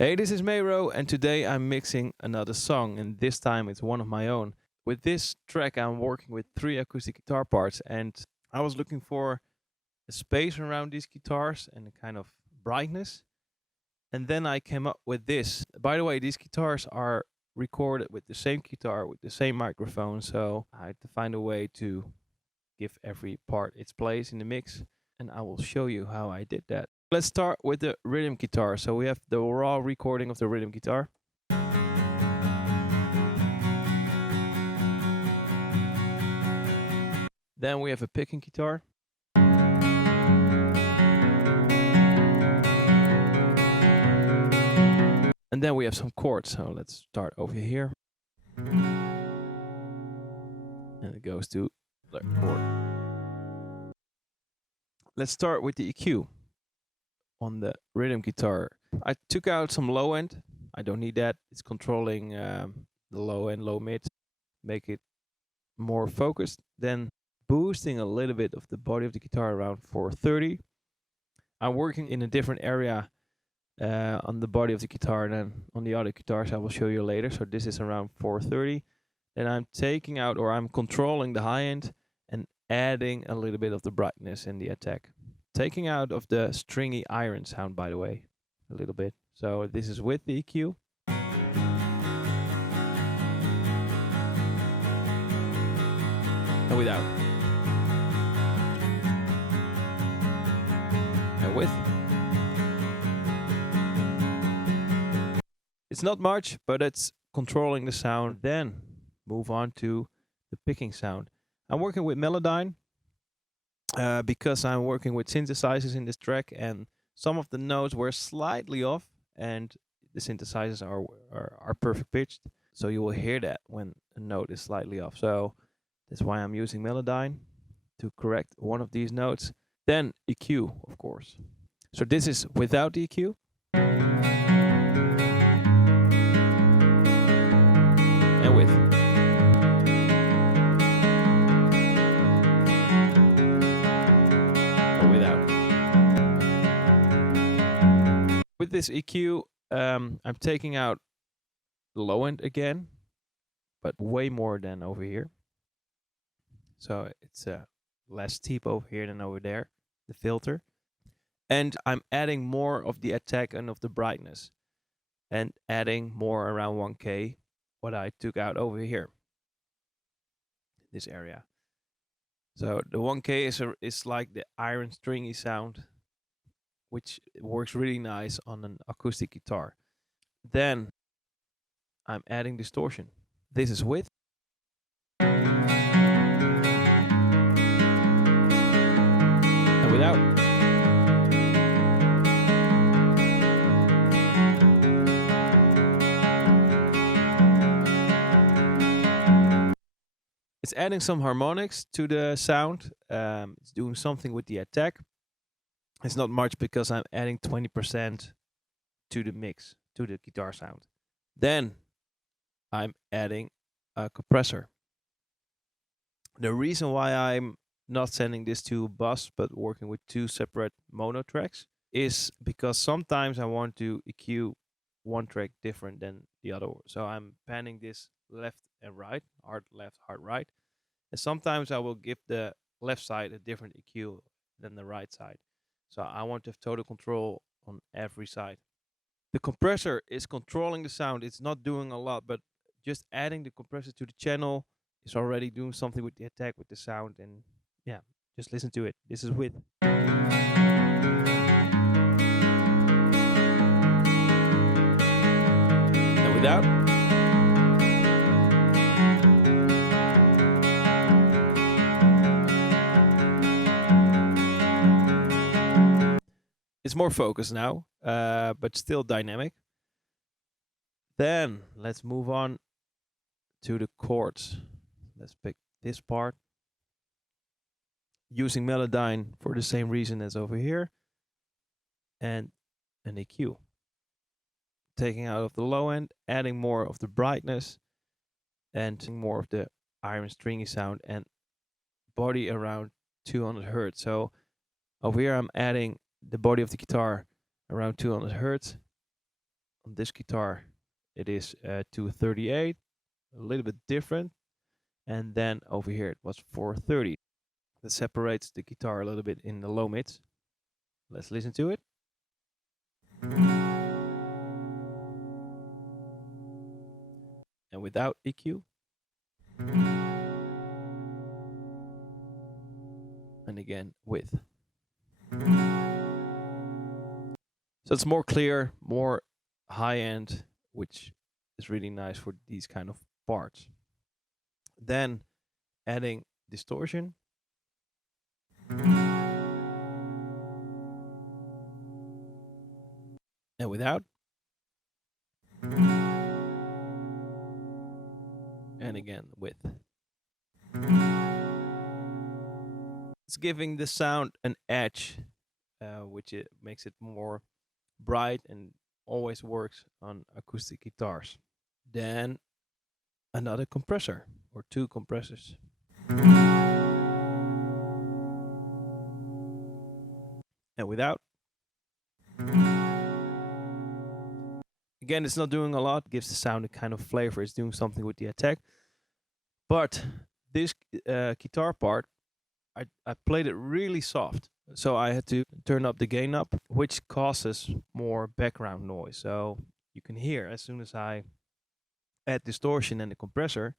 Hey, this is 𝗠𝗂𝗶𝘀, and today I'm mixing another song, and this time it's one of my own. With this track, I'm working with 3 acoustic guitar parts, and I was looking for a space around these guitars and a kind of brightness. And then I came up with this. By the way, these guitars are recorded with the same guitar, with the same microphone, so I had to find a way to give every part its place in the mix, and I will show you how I did that. Let's start with the rhythm guitar. So we have the raw recording of the rhythm guitar. Then we have a picking guitar. And then we have some chords. So let's start over here. And it goes to the chord. Let's start with the EQ on the rhythm guitar. I took out some low end. I don't need that. It's controlling the low and low mid, make it more focused. Then boosting a little bit of the body of the guitar around 430. I'm working in a different area on the body of the guitar than on the other guitars. I will show you later. So this is around 430. Then I'm taking out, or I'm controlling the high end and adding a little bit of the brightness in the attack. Taking out of the stringy iron sound, by the way, a little bit. So this is with the EQ. And without. And with. It's not much, but it's controlling the sound. Then move on to the picking sound. I'm working with Melodyne because I'm working with synthesizers in this track, and some of the notes were slightly off, and the synthesizers are perfect pitched. So you will hear that when a note is slightly off. So that's why I'm using Melodyne to correct one of these notes. Then EQ, of course. So this is without the EQ. And with. Or without. With this EQ, I'm taking out the low end again, but way more than over here. So it's less steep over here than over there, the filter. And I'm adding more of the attack and of the brightness, and adding more around 1K, what I took out over here, this area. So the 1K is like the iron stringy sound, which works really nice on an acoustic guitar. Then I'm adding distortion. This is with. And without. It's adding some harmonics to the sound. It's doing something with the attack. It's not much because I'm adding 20% to the mix, to the guitar sound. Then I'm adding a compressor. The reason why I'm not sending this to bus but working with 2 separate mono tracks is because sometimes I want to EQ one track different than the other. So I'm panning this left and right, hard left, hard right. And sometimes I will give the left side a different EQ than the right side. So I want to have total control on every side. The compressor is controlling the sound. It's not doing a lot, but just adding the compressor to the channel is already doing something with the attack, with the sound. And yeah, just listen to it. This is with. And without. It's more focused now, but still dynamic. Then let's move on to the chords. Let's pick this part. Using Melodyne for the same reason as over here. And an EQ. Taking out of the low end, adding more of the brightness, and more of the iron stringy sound, and body around 200 hertz. So over here I'm adding the body of the guitar around 200 hertz. On this guitar, it is 238, a little bit different. And then over here, it was 430. That separates the guitar a little bit in the low mids. Let's listen to it. And without EQ. And again with. So it's more clear, more high end, which is really nice for these kind of parts. Then adding distortion. And without. And again with. It's giving the sound an edge, which it makes it more bright and always works on acoustic guitars. Then another compressor or two compressors. And without. Again, it's not doing a lot, gives the sound a kind of flavor. It's doing something with the attack. But this guitar part, I played it really soft. So I had to turn up the gain up, which causes more background noise. So you can hear as soon as I add distortion and the compressor,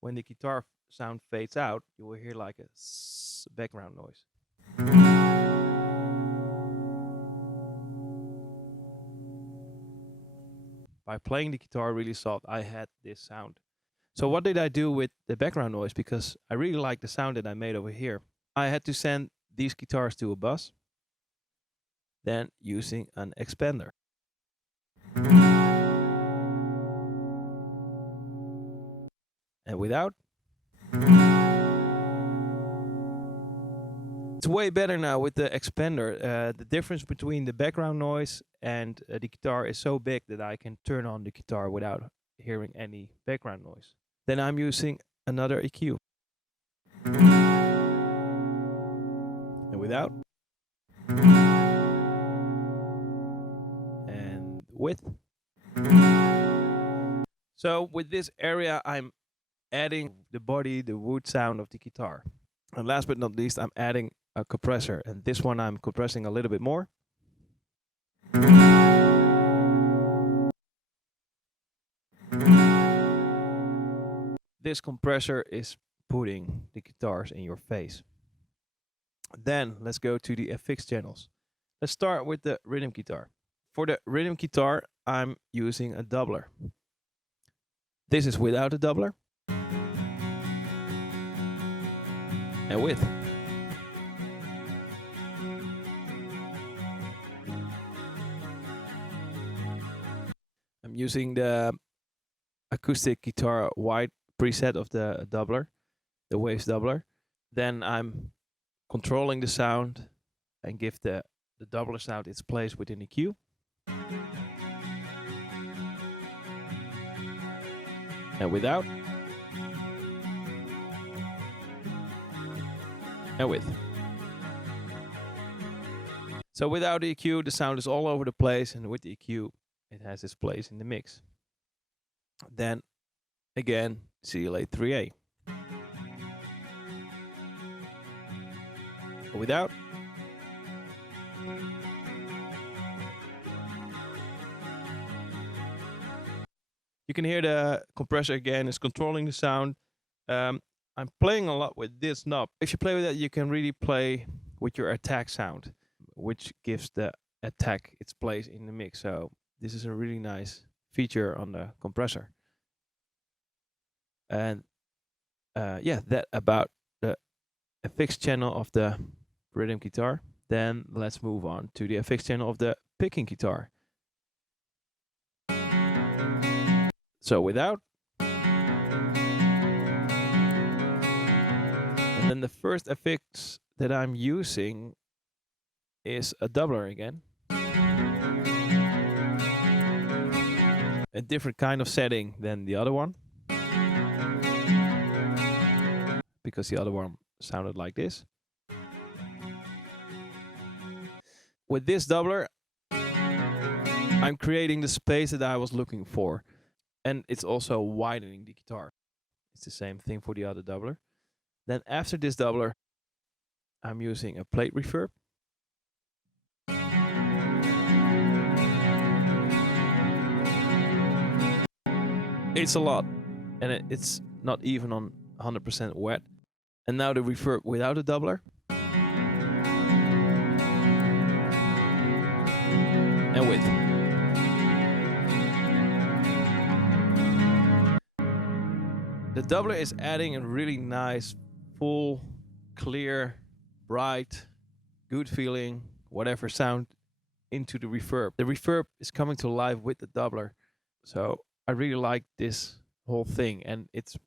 when the guitar sound fades out, you will hear like a background noise. By playing the guitar really soft, I had this sound. So what did I do with the background noise? Because I really like the sound that I made over here. I had to send these guitars to a bus, then using an expander. And without. It's way better now with the expander. The difference between the background noise and the guitar is so big that I can turn on the guitar without hearing any background noise. Then I'm using another EQ. And without. And with. So with this area, I'm adding the body, the wood sound of the guitar. And last but not least, I'm adding a compressor. And this one I'm compressing a little bit more. This compressor is putting the guitars in your face. Then let's go to the FX channels. Let's start with the rhythm guitar. For the rhythm guitar, I'm using a doubler. This is without a doubler. And with. I'm using the acoustic guitar wide preset of the doubler, the waves doubler. Then I'm controlling the sound and give the doubler sound its place within the EQ. And without. And with. So without the EQ, the sound is all over the place, and with the EQ, it has its place in the mix. Then again, 𝗠𝗂𝗶𝘃. Without. You can hear the compressor again is controlling the sound. I'm playing a lot with this knob. If you play with that, you can really play with your attack sound, which gives the attack its place in the mix. So this is a really nice feature on the compressor. And yeah, that about the FX channel of the rhythm guitar. Then let's move on to the FX channel of the picking guitar. So without. And then the first FX that I'm using is a doubler again. A different kind of setting than the other one, because the other one sounded like this. With this doubler, I'm creating the space that I was looking for. And it's also widening the guitar. It's the same thing for the other doubler. Then after this doubler, I'm using a plate reverb. It's a lot, and it's not even on 100% wet. And now the reverb without a doubler. And with. The doubler is adding a really nice, full, clear, bright, good feeling, whatever sound into the reverb. The reverb is coming to life with the doubler. So I really like this whole thing, and it's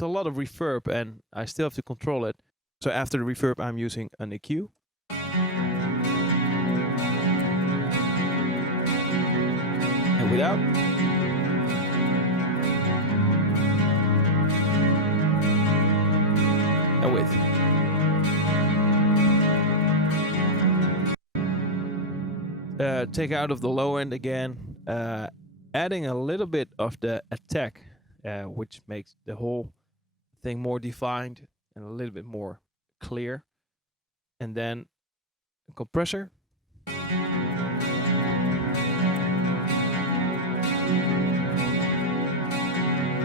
a lot of reverb, and I still have to control it. So after the reverb, I'm using an EQ. And without. And with. Take out of the low end again, adding a little bit of the attack, which makes the whole thing more defined and a little bit more clear. And then a compressor.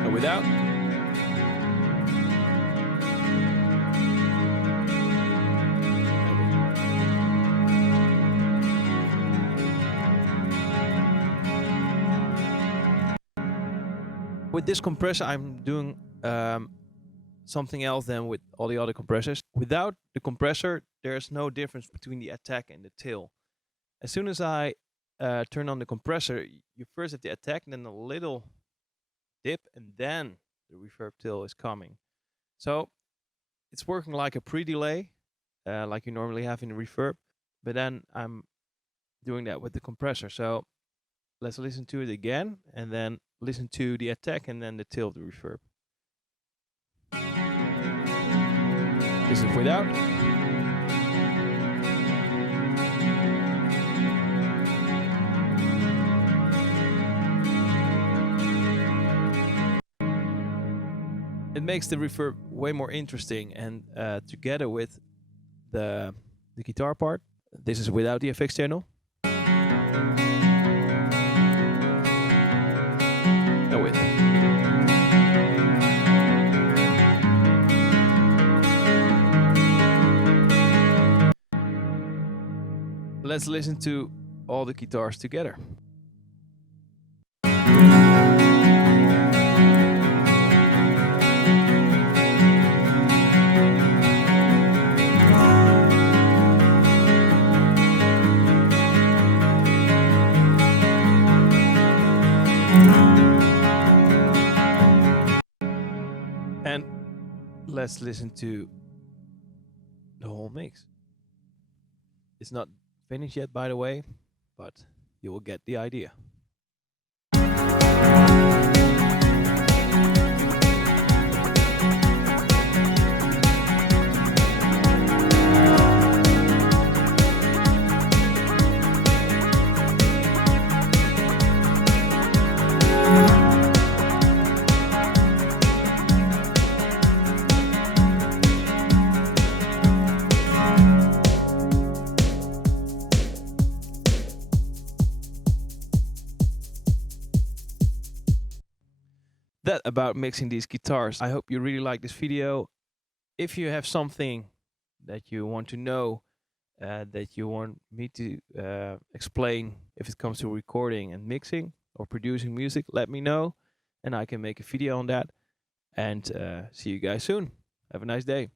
And without. With this compressor, I'm doing something else than with all the other compressors. Without the compressor, there's no difference between the attack and the tail. As soon as I turn on the compressor, you first have the attack, and then a little dip, and then the reverb tail is coming. So it's working like a pre-delay, like you normally have in the reverb, but then I'm doing that with the compressor. So let's listen to it again, and then listen to the attack and then the tail of the reverb. This is without. It makes the reverb way more interesting, and together with the guitar part, this is without the effects channel. And with. Let's listen to all the guitars together. And let's listen to the whole mix. It's not finished yet, by the way, but you will get the idea. That about mixing these guitars. I hope you really like this video. If you have something that you want to know, that you want me to explain if it comes to recording and mixing or producing music, let me know and I can make a video on that. And see you guys soon. Have a nice day.